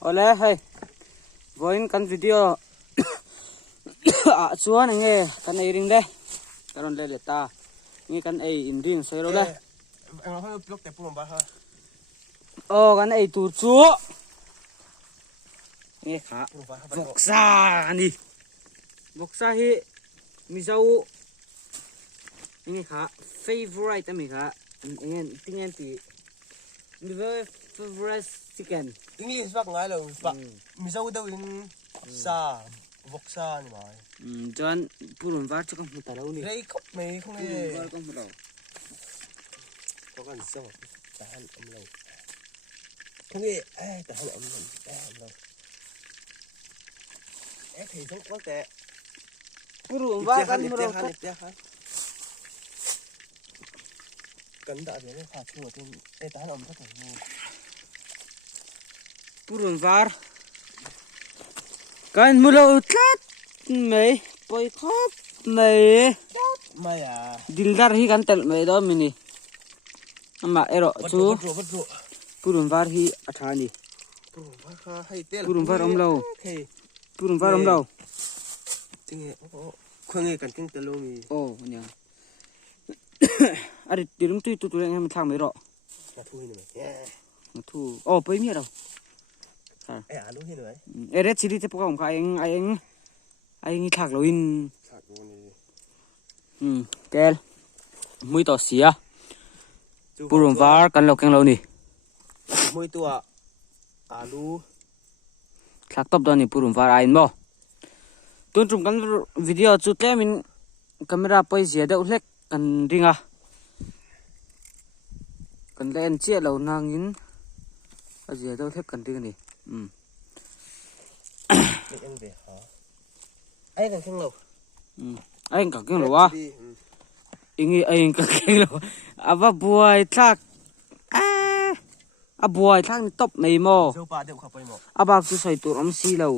Ole hey, voin kan video chuan nge kan ei ring de karon le le ta nge kan ei in ring soi ro le anh nói blog để punom ba ha o kan ei tur chu nge kha voksa ni voksa hi mi zau nge kha favorite mi kha ngen tingen ti mi very favorite chicken ini vak ngai lo vak mi zau đâu in sa vok sa ni mai chuan purun var chu kan hmu ta lo ni rei khop mày không purun nghe var kan hmu lo có cần sao tahan âm lâu không nghe tahan âm lâu thì không có tệ purun var kan hmu lo cẩn thận để phạt chùa thì tahan âm rất là nhiều purun var kan hmu lo tlat mai poi khop mai mày à dildar hi kan tel mai do mini ama ero chu vật rộ purun var hi athani purun var om lo purun var om lo tiếng khoang nghe cần tiếng tơ lô mi o nya ari tirum tu tu em thang mai ro là thui này thu o poi mi đâu à đúng như vậy ere chiri te pokam kha anh thak lo in kel mui to sia purun var kan lo keng lo ni mui tua alu thak top do ni purun var ain mo tun trum kan video chu tle min camera poi zia da ulek kan ringa kan len che lo nangin a zia da ulek kan ring ni anh về hả anh cần khen lâu anh cả keng lo wa ingi anh cả keng lo ava buai thak a buai thak ni top mai mo dâu ba đều khắp bay mo abak chu soi tur om si lo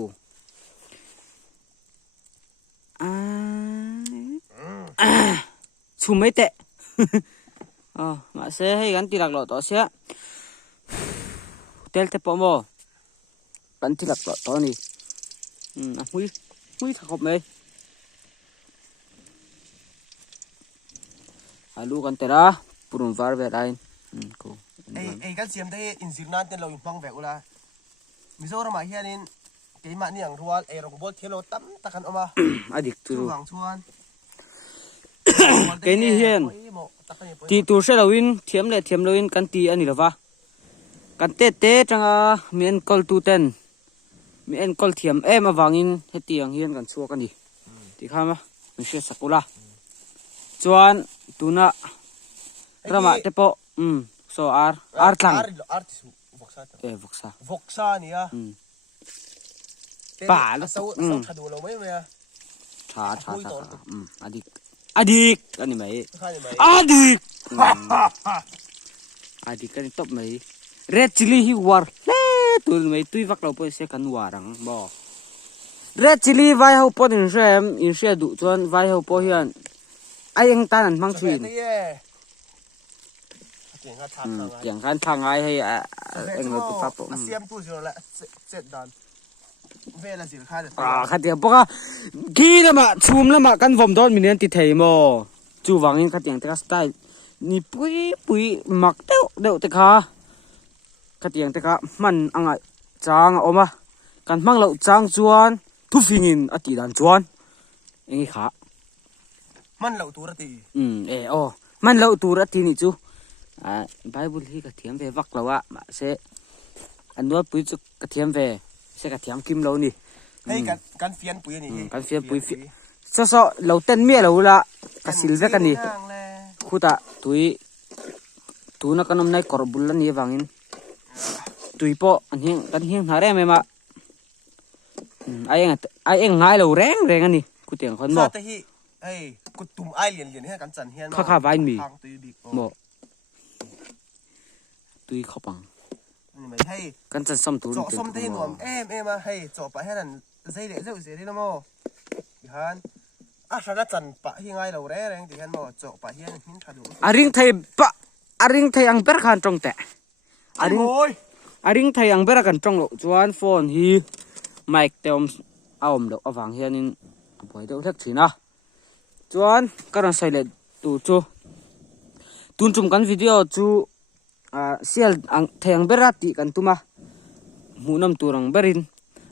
chu mấy tệ mà sẽ hay gắn tì lạc lọ to sẽ tel te po mo gắn tì lạc lọ to ni mũi thật hộp mấy alu gắn tè ra purun var về đây cô ai cái xiêm đây in zir nan tên lâu in băng vẹo la mizo mà hiện in cái mạng niang rual ai rong bol thelo tam takan oma adik tu hoàng chuan cái ni hiền ti tu sẽ lawin thiếm lawin kan ti ani lova kan te te changa mien kol tu ten mien kol thiam em awangin hetiang hian kan chuak ani ti khama mi se sakula chuan tuna rama te po so ar thlang voksa ni à pa lo sau thà đồ lâu mấy mày à cha adik ani mai adik kan top mai red chili hi war le tul mai tui vak lo po se kan warang bo red chili vai ho po in se du chuan vai ho po hian ai ang tan an mang thin chẳng kan thang ai hay anh người pháp po xiêm tu rồi lại chết đàn về là gì khai được khát tiền bốc khi đó mà chum là mà căn vòng đó mình nên tịt thầy mò chú vàng in khát tiền cái style ni pui mặc đeo tê kha khát tiền tê kha man ang ai chang oma kan mang lậu chang chuan thu phình in ati dan chuan anh khá man lậu tu ra thì man lậu tu ra thì ni chú Bible hi ka thiam ve vak lawa ma se anwa pui chu ka thiam ve se ka thiam kim lo ni hay kan phiền pui ni kan phian pui so lo ten mi lo la ka sil ve kan ni khuta tui tu na kanom nai korbul ni wangin tui po kan hiang hare me ma ai eng ngai lo reng ani ku tiang khon mo hey kutum ai liền hay kan chan hian kha vai mi mo tui khopang hay kan chan som tu cho som thế nuông em à hay cho phải hay là dây lệ dây gì đi đâu mò han sao nó chan pa hi ngai lo re reng thì han mò cho pa hian hin thadu aring thai ang per khan trong te aring ring thầy ang bera kan trong lộ chuan phone hi mic teom aom do awang hianin boi do thak thina chuan karon sai le tu chu tun chum kan video chu sial ang thầy ang bera ti kan tuma munam turang berin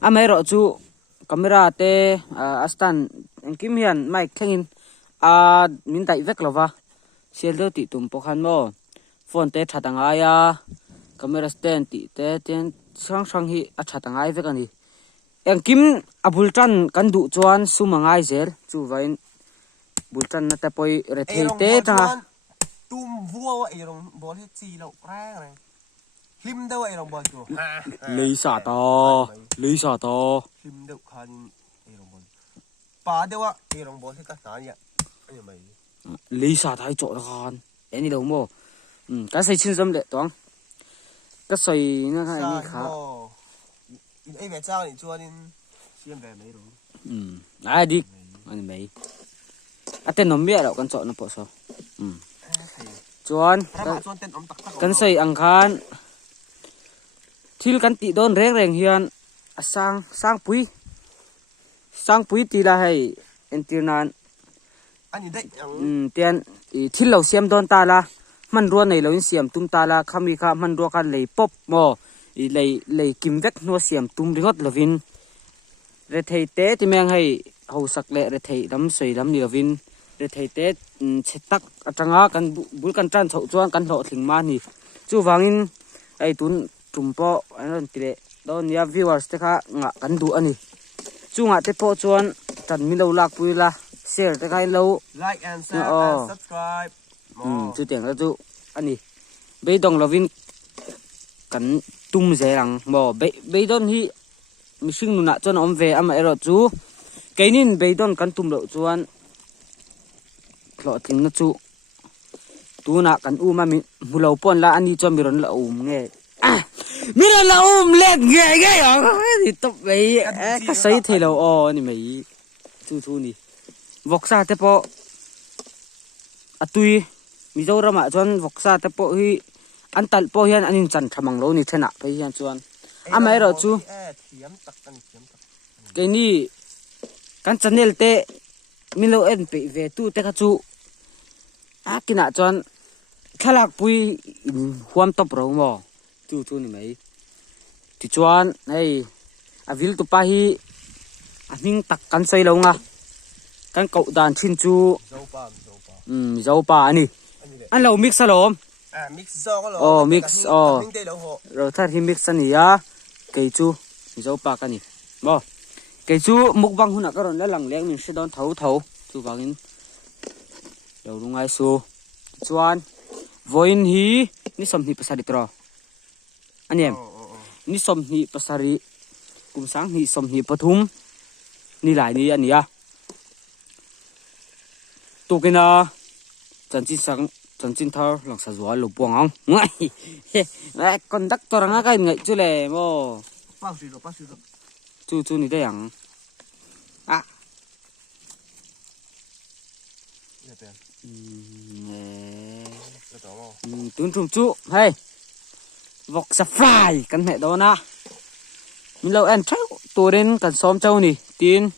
amai ro chu camera te astan kim hian mic thengin min tai vek lova sial do ti tum pokhan mo phone te thatanga ya camera stand ti te ten sang hi a thatangai vek ani eng kim abultan kan du chuan sumangai zel chu vain bultan na te poi re thei te ta tum vua ai rong bol hi chi lo rang rang lim đâu ai rong bol chu lấy sa to lim đâu khan ai rong bol pa đâu ai rong bol hi ka ta ya ai mai lấy sa thái chỗ nó khan any đâu mo cái xây chín dâm lệ toang cái xây nó hay đi khá ai mẹ trang thì chua nên xiêm về mấy đúng ai đi anh mấy tên nó biết đâu con chọn nó bỏ sao chuan kan sei ang khan thil kan ti don reng reng hian sang pui ti la hei entirnan anh đấy tian thil lo siam don ta la man ro nei lo in siam tum ta la khami kha man ro kan lei pop mo lei kim vek no siam tum ringot lovin re thei te ti meng hei ho sak le re thei lam soi lam ni lovin re thei te chetak atanga kan bul kan tran chho chuan kan lo thling ma ni chu wangin ai tun tumpo an tile don ya viewers te kha nga kan du ani chu nga te po chuan tan mi lo lak pui la share te kai lo like and share and subscribe chu tiang la chu ani be dong lovin kan tum zerang mo be don hi mishing nu na chon om ve ama ero chu kainin be don kan tum lo chuan lo ting na chu tu na kan ma mi mulo pon la ani cho miron la nge miron la let nge thì top vậy ka sai thelo o ni mai chu ni voksa te po atui mi zo rama chon voksa te po hi antal po hian anin chan thamang lo ni thena pe hian chuan amai ro chu ke ni kan channel te milo en pe ve tu te kha chu kina chuan thalak pui huam top ro mo chu ni mai ti chuan hei avil tu pa hi aming tak kan sei lo nga kan kau dan thin chu zo pa ani an lo mix alom mix zo lo mix rồi thar hi mix ani ya ke chu zo pa ka ni mo ke chu mukbang huna ka ron la lang leng min se don thau chu wangin lo rungai su chuan voin hi ni som hi pasari tro anem ni som hi pasari kum sang hi som hi pathum ni lai ni ania tu kena chan chin thar lang sa zwa lo buang ang ngai conductor nga kai ngai chu le mo pa su chu ni de yang tun trùng chu hay vọc sa fly kan mẹ đó na mình lâu ăn cháu tôi đến cần xóm châu nè tin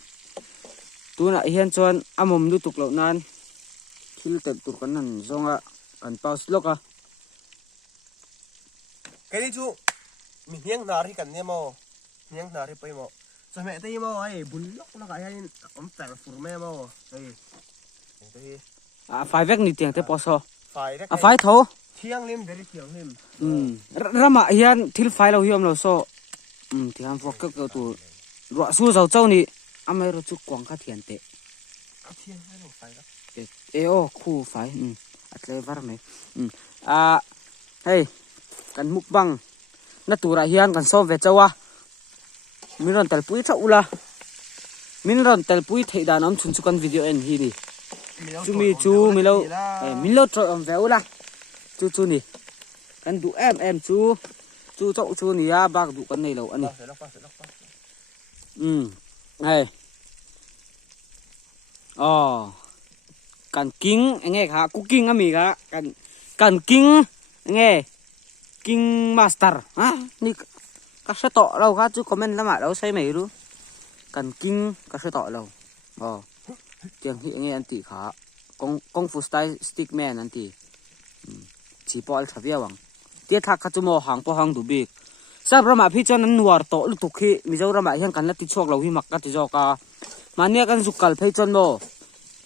tôi lại hiên chuan amom du tục lậu nan khi tập tục kan hẳn zong à kan pause lốc à cái đi chu mình hiang nari kan ne mo hiang nari pai mo sa mẹ tay mo ai bul lok na ka hay om tar fur me mo ai phải vét nị tiền thế bỏ so phải phải thấu thiang lim very thiang lim rama hian thil fai lo hiom lo so thì ham vok ka tu ro su zau chau ni amai ro chu kwang kha thian te thiang hai lo fai la khu fai atle var me hey kan mukbang na tura hian kan som ve chawa min ron tel pui thaula min ron tel pui thei dan om chun chu kan video en hi ni chu mi lo tro om ve ula chu ni kan du em chu chau chu ni ya bak du kan nei lo ani hey kan king nghe kha cooking ami ga kan king nghe King Master à ni các sẽ tọ đâu khác chứ comment lắm mà đâu xây mấy luôn cần King các sẽ tọ đâu tiếng hiện nghe anh tỷ khá công phu style stickman anh tỷ chỉ bỏ thằng việt bằng tiết thắc các chú mò hàng po hàng đủ big sao ra mà phi cho nên nuar tọ lúc tục khi mi dâu ra mà hiện cần là tít chọc lâu hi mặc cái tít chọc à mà nia cần dục cal phi cho mò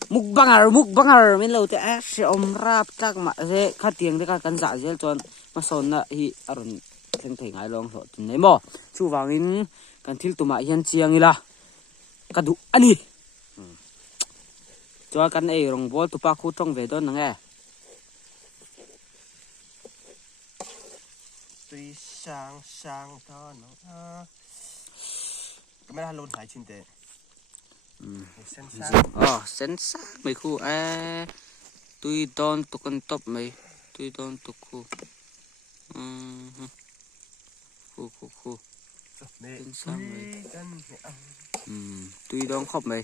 mukbanger min lo te a se om rap tak ma je kha tiang de ka kan za jel chon ma son na hi arun theng thei ngai long so tin nei mo chu wangin kan thil tuma hian chiang ila ka du ani cho kan ei rong bol tu pa khu tong ve don nge tuy sang đó nó cái mấy luôn hải chín tệ sen sa mấy khu tuy don tu kan top mấy tuy don tu khu khu sen sa mấy tuy don khop mấy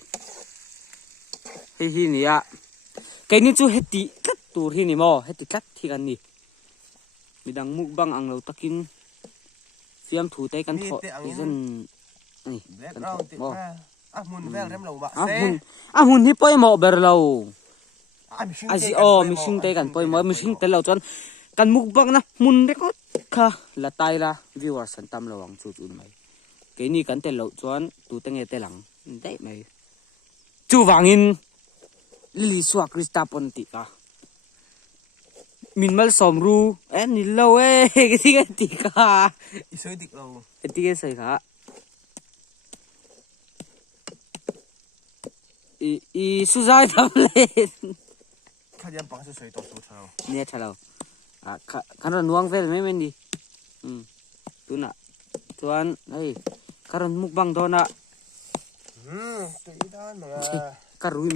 hi nè ạ cái ní chú hết tí cắt tù hi nè mò hết tí cắt thìกันnè mình đang múc băng ăn lâu takin phiêm thủ tay căn thọ thì dân này căn thọ mò hun hi poi mò ber lâu gì mình sinh tay căn poi mò mình sinh tay lâu chọn căn múc băng na mun đấy có kha là tay ra viewer sản tâm lâu ang chú mày cái ní căn tay lâu chọn tụ tay nghe tay lằng đấy mày chú vangin lili suak krista ponti ka min mal somru ni lo cái gì cái tí ka isoi dik lo tí cái sợi ka suzai tham lên khai em bằng soi to số thao nè thao karon nuang vel me men di tu na tuan ai karon mukbang do na tụi đó mà karui